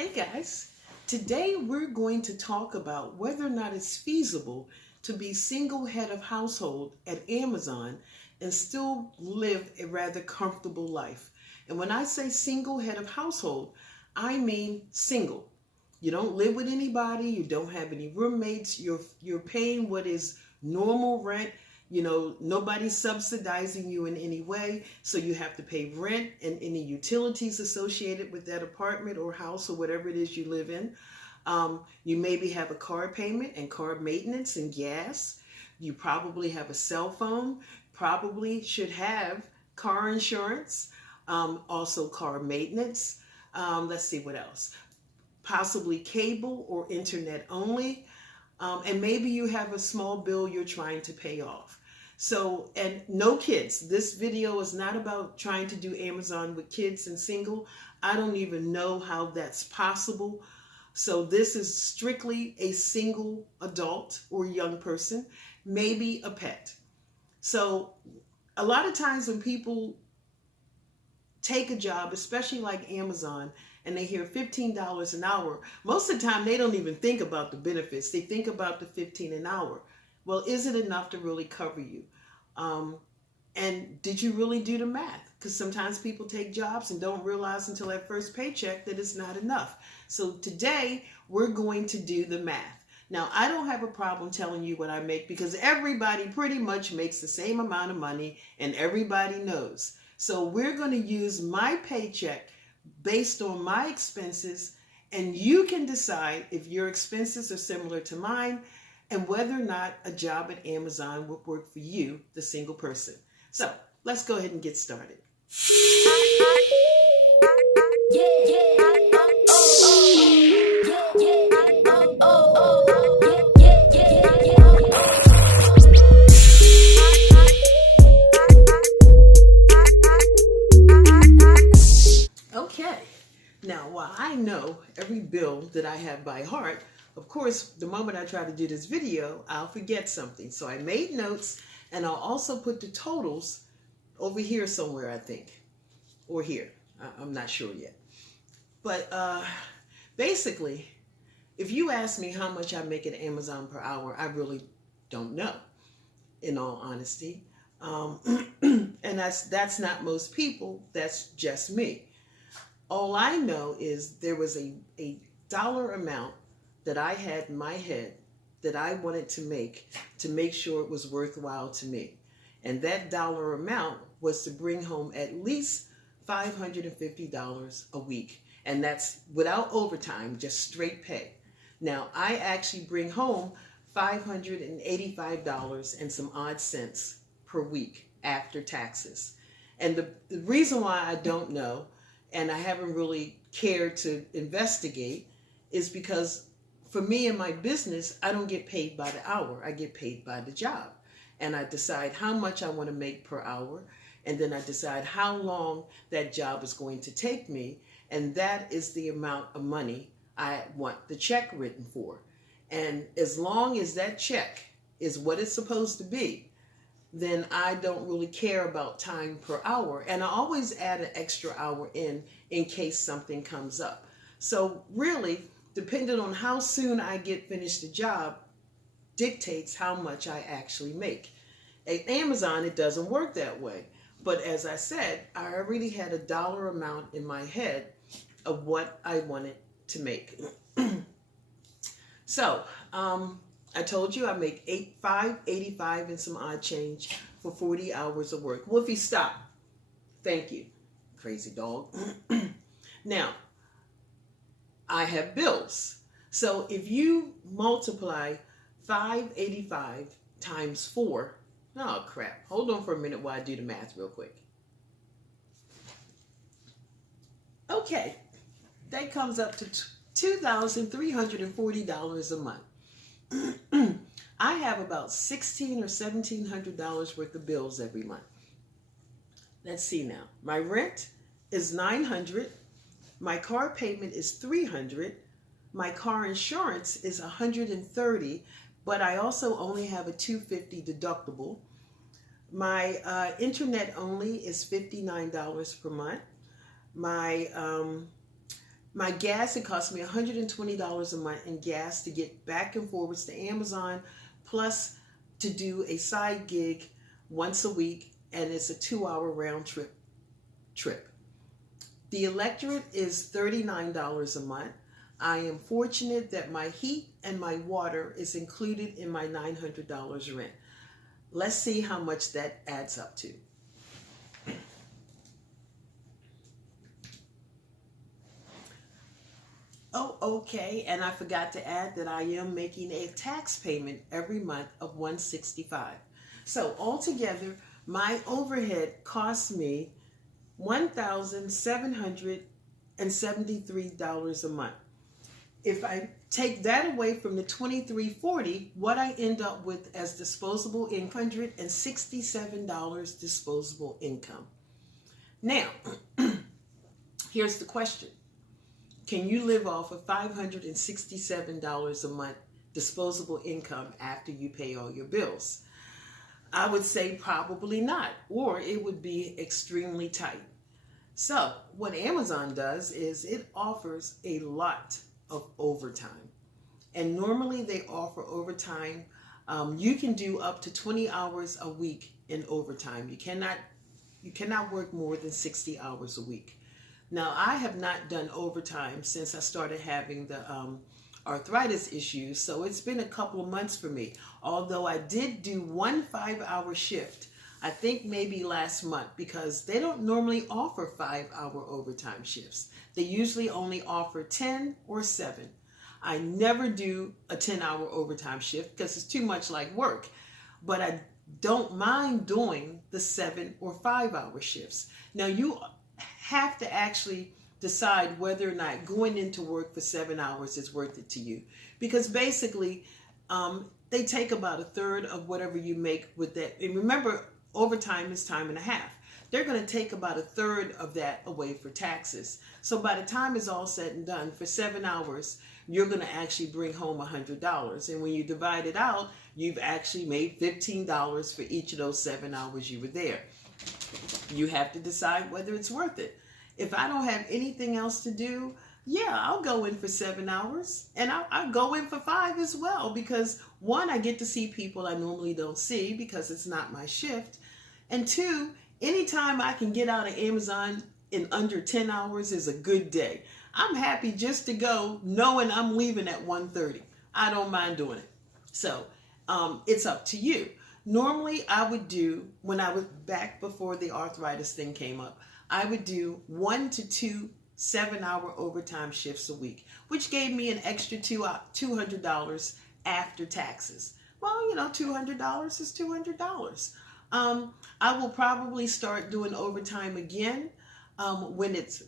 Hey guys, today we're going to talk about whether or not it's feasible to be single head of household at Amazon and still live a rather comfortable life. And when I say single head of household, I mean single. You don't live with anybody, you don't have any roommates, you're paying what is normal rent. Nobody's subsidizing you in any way, so you have to pay rent and any utilities associated with that apartment or house or whatever it is you live in. You maybe have a car payment and car maintenance and gas. You probably have a cell phone, probably should have car insurance, also car maintenance. Let's see what else. Possibly cable or internet only. And maybe you have a small bill you're trying to pay off. So, and no kids. This video is not about trying to do Amazon with kids and single. I don't even know how that's possible. So this is strictly a single adult or young person, maybe a pet. So a lot of times when people take a job, especially like Amazon, and they hear $15 an hour, most of the time they don't even think about the benefits. They think about the 15 an hour. Well, is it enough to really cover you? And did you really do the math? Because sometimes people take jobs and don't realize until that first paycheck that it's not enough. So today we're going to do the math. Now, I don't have a problem telling you what I make because everybody pretty much makes the same amount of money and everybody knows. So we're going to use my paycheck based on my expenses, and you can decide if your expenses are similar to mine and whether or not a job at Amazon would work for you, the single person. So let's go ahead and get started. Okay, now while I know every bill that I have by heart, of course, the moment I try to do this video, I'll forget something. So I made notes, and I'll also put the totals over here somewhere, I think, or here. I'm not sure yet. But basically, if you ask me how much I make at Amazon per hour, I really don't know, in all honesty. And that's not most people, that's just me. All I know is there was a dollar amount that I had in my head that I wanted to make sure it was worthwhile to me. And that dollar amount was to bring home at least $550 a week. And that's without overtime, just straight pay. Now, I actually bring home $585 and some odd cents per week after taxes. And the reason why I don't know, and I haven't really cared to investigate, is because for me and my business, I don't get paid by the hour. I get paid by the job. And I decide how much I want to make per hour. And then I decide how long that job is going to take me. And that is the amount of money I want the check written for. And as long as that check is what it's supposed to be, then I don't really care about time per hour. And I always add an extra hour in case something comes up. So really, depending on how soon I get finished the job, dictates how much I actually make. At Amazon, it doesn't work that way. But as I said, I already had a dollar amount in my head of what I wanted to make. So, I told you I make $585 and some odd change for 40 hours of work. Wolfie, stop. Thank you, crazy dog. Now, I have bills. So if you multiply 585 times 4, oh crap, hold on for a minute while I do the math real quick. Okay, that comes up to $2,340 a month. I have about $1,600 or $1,700 worth of bills every month. Let's see now. My rent is $900. My car payment is $300. My car insurance is $130, but I also only have a $250 deductible. My internet only is $59 per month. My My gas, it cost me $120 a month in gas to get back and forwards to Amazon, plus to do a side gig once a week, and it's a 2-hour round trip. The electorate is $39 a month. I am fortunate that my heat and my water is included in my $900 rent. Let's see how much that adds up to. Oh, okay, and I forgot to add that I am making a tax payment every month of $165. So altogether, my overhead costs me $1,773 a month. If I take that away from the $2,340, what I end up with as disposable income, $167 disposable income. Now, here's the question. Can you live off of $567 a month disposable income after you pay all your bills? I would say probably not, or it would be extremely tight. So what Amazon does is it offers a lot of overtime. And normally they offer overtime. You can do up to 20 hours a week in overtime. You cannot work more than 60 hours a week. Now, I have not done overtime since I started having the arthritis issues, so it's been a couple of months for me. Although I did do one 5-hour shift, I think maybe last month, because they don't normally offer 5-hour overtime shifts. They usually only offer 10 or 7. I never do a 10-hour overtime shift because it's too much like work, but I don't mind doing the 7 or 5-hour shifts. Now, you have to actually decide whether or not going into work for 7 hours is worth it to you, because basically they take about a third of whatever you make with that. And remember, overtime is time and a half. They're going to take about a third of that away for taxes. So by the time it's all said and done, for 7 hours, you're going to actually bring home $100. And when you divide it out, you've actually made $15 for each of those 7 hours you were there. You have to decide whether it's worth it. If I don't have anything else to do, yeah, I'll go in for 7 hours, and I'll go in for 5 as well, because one, I get to see people I normally don't see because it's not my shift. And two, anytime I can get out of Amazon in under 10 hours is a good day. I'm happy just to go knowing I'm leaving at 1:30. I don't mind doing it. So it's up to you. Normally, I would do, when I was back before the arthritis thing came up, I would do 1 to 2 7-hour overtime shifts a week, which gave me an extra $200 after taxes. Well, $200 is $200. I will probably start doing overtime again when it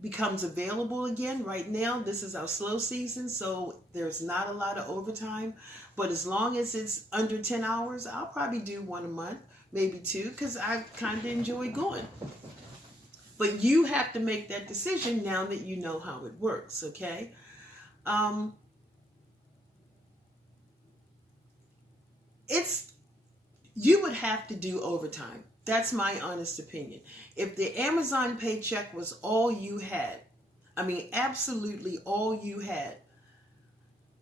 becomes available again. Right now, this is our slow season, so there's not a lot of overtime. But as long as it's under 10 hours, I'll probably do 1 a month, maybe 2, because I kind of enjoy going. But you have to make that decision now that you know how it works, okay? You would have to do overtime. That's my honest opinion. If the Amazon paycheck was all you had, absolutely all you had,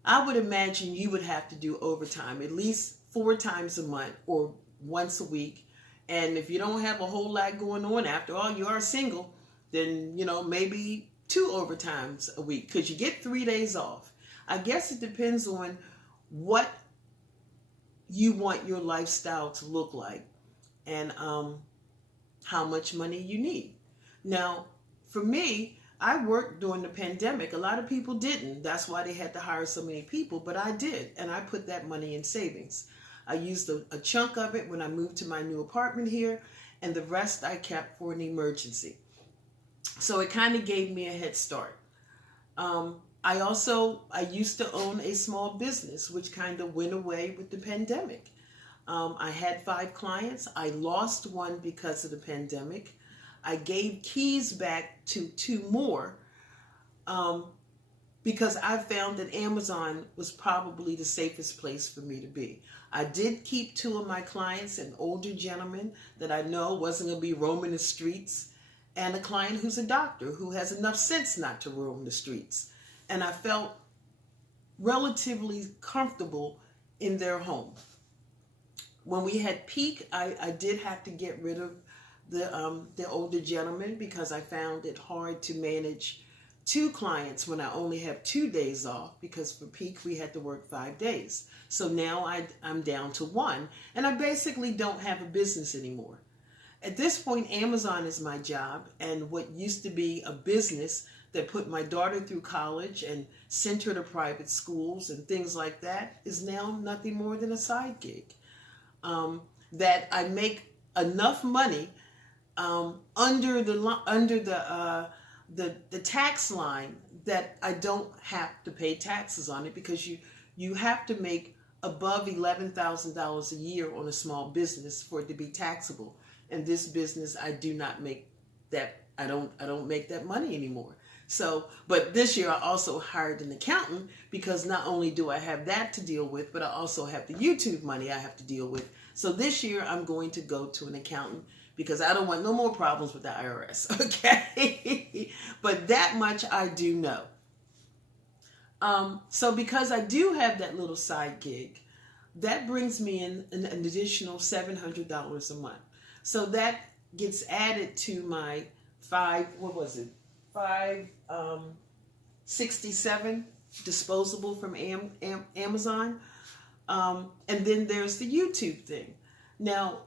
I would imagine you would have to do overtime at least 4 times a month or once a week. And if you don't have a whole lot going on, after all, you are single, then, maybe 2 overtimes a week, because you get 3 days off. I guess it depends on what you want your lifestyle to look like and how much money you need. Now, for me, I worked during the pandemic. A lot of people didn't. That's why they had to hire so many people, but I did, and I put that money in savings. I used a chunk of it when I moved to my new apartment here, and the rest I kept for an emergency. So it kind of gave me a head start. I used to own a small business, which kind of went away with the pandemic. I had 5 clients. I lost 1 because of the pandemic. I gave keys back to 2 more because I found that Amazon was probably the safest place for me to be. I did keep 2 of my clients, an older gentleman that I know wasn't going to be roaming the streets, and a client who's a doctor who has enough sense not to roam the streets. And I felt relatively comfortable in their home. When we had peak, I did have to get rid of the older gentleman because I found it hard to manage 2 clients when I only have 2 days off, because for peak we had to work 5 days. So now I'm down to 1, and I basically don't have a business anymore. At this point, Amazon is my job, and what used to be a business that put my daughter through college and sent her to private schools and things like that is now nothing more than a side gig. That I make enough money under the tax line that I don't have to pay taxes on it, because you have to make above $11,000 a year on a small business for it to be taxable. And this business, I do not make that. I don't make that money anymore. So, but this year I also hired an accountant, because not only do I have that to deal with, but I also have the YouTube money I have to deal with. So this year I'm going to go to an accountant, because I don't want no more problems with the IRS, okay? But that much I do know. So because I do have that little side gig, that brings me in an additional $700 a month. So that gets added to my $567 disposable from Amazon. And then there's the YouTube thing. Now,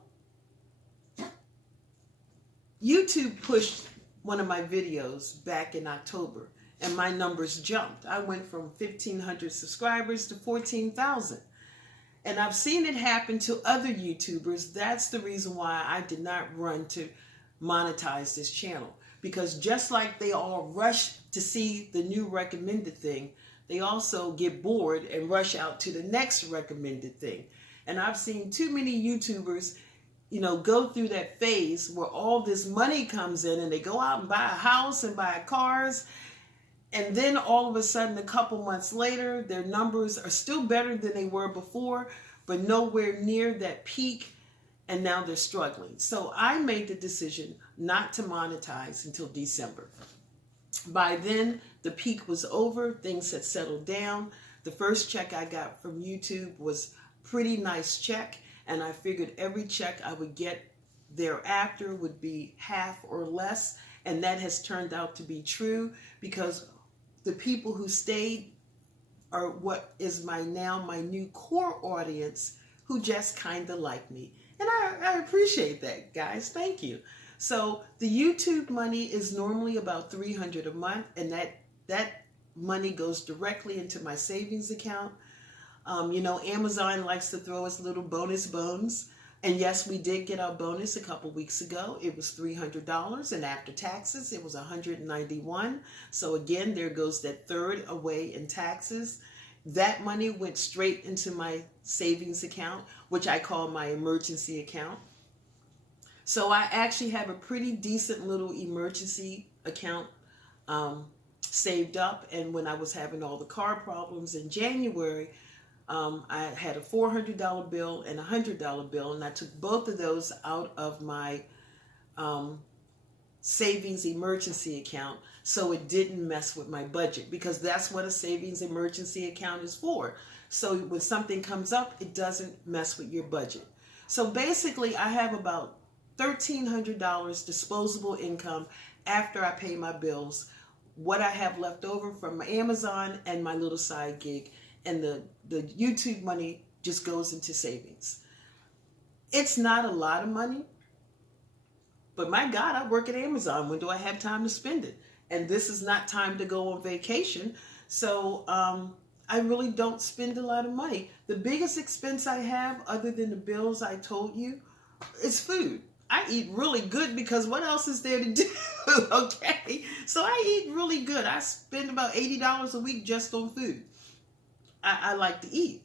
YouTube pushed one of my videos back in October, and my numbers jumped. I went from 1,500 subscribers to 14,000. And I've seen it happen to other YouTubers. That's the reason why I did not run to monetize this channel. Because just like they all rush to see the new recommended thing, they also get bored and rush out to the next recommended thing. And I've seen too many YouTubers, go through that phase where all this money comes in and they go out and buy a house and buy cars. And then all of a sudden, a couple months later, their numbers are still better than they were before, but nowhere near that peak. And now they're struggling. So I made the decision not to monetize until December. By then, the peak was over. Things had settled down. The first check I got from YouTube was a pretty nice check. And I figured every check I would get thereafter would be half or less. And that has turned out to be true, because the people who stayed are what is my new core audience, who just kind of like me. And I appreciate that, guys. Thank you. So the YouTube money is normally about $300 a month, and that money goes directly into my savings account. Amazon likes to throw us little bonus bones. And yes, we did get our bonus a couple weeks ago. It was $300, and after taxes, it was $191. So again, there goes that third away in taxes. That money went straight into my savings account, which I call my emergency account. So I actually have a pretty decent little emergency account saved up. And when I was having all the car problems in January, I had a $400 bill and a $100 bill, and I took both of those out of my savings emergency account, so it didn't mess with my budget, because that's what a savings emergency account is for. So when something comes up, it doesn't mess with your budget. So basically, I have about $1,300 disposable income after I pay my bills, what I have left over from Amazon and my little side gig, and the YouTube money just goes into savings. It's not a lot of money, but my God, I work at Amazon. When do I have time to spend it? And this is not time to go on vacation. So I really don't spend a lot of money. The biggest expense I have, other than the bills I told you, is food. I eat really good, because what else is there to do? Okay? So I eat really good. I spend about $80 a week just on food. I like to eat.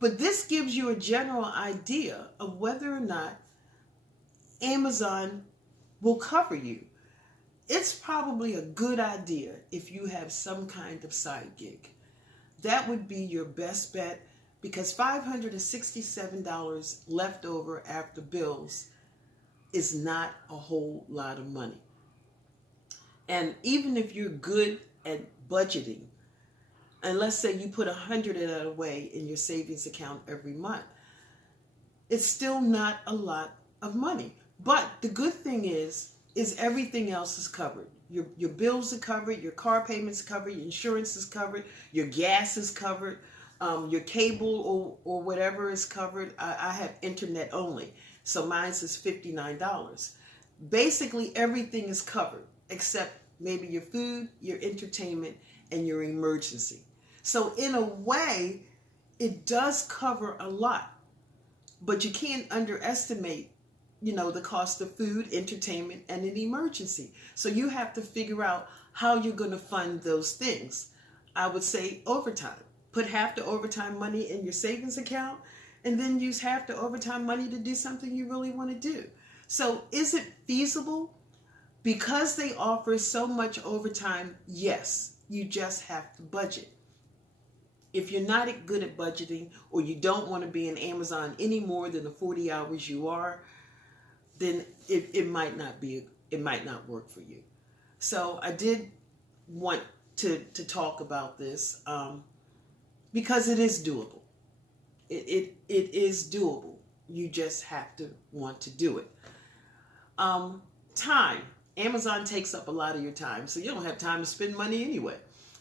But this gives you a general idea of whether or not Amazon will cover you. It's probably a good idea if you have some kind of side gig. That would be your best bet, because $567 left over after bills is not a whole lot of money. And even if you're good at budgeting, and let's say you put 100 of that away in your savings account every month, it's still not a lot of money. But the good thing is everything else is covered. Your bills are covered, your car payments are covered, your insurance is covered, your gas is covered, your cable or whatever is covered. I have internet only, so mine is $59. Basically, everything is covered except maybe your food, your entertainment, and your emergency. So in a way, it does cover a lot, but you can't underestimate, the cost of food, entertainment, and an emergency. So you have to figure out how you're going to fund those things. I would say overtime. Put half the overtime money in your savings account, and then use half the overtime money to do something you really want to do. So is it feasible? Because they offer so much overtime, yes, you just have to budget. If you're not good at budgeting, or you don't want to be in Amazon any more than the 40 hours you are, then it might not work for you. So I did want to talk about this because it is doable. It is doable. You just have to want to do it. Time. Amazon takes up a lot of your time, so you don't have time to spend money anyway.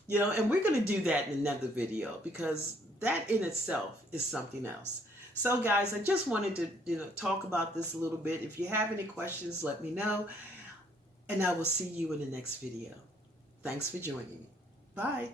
And we're going to do that in another video, because that in itself is something else. So guys, I just wanted to talk about this a little bit. If you have any questions, let me know, and I will see you in the next video. Thanks for joining me. Bye.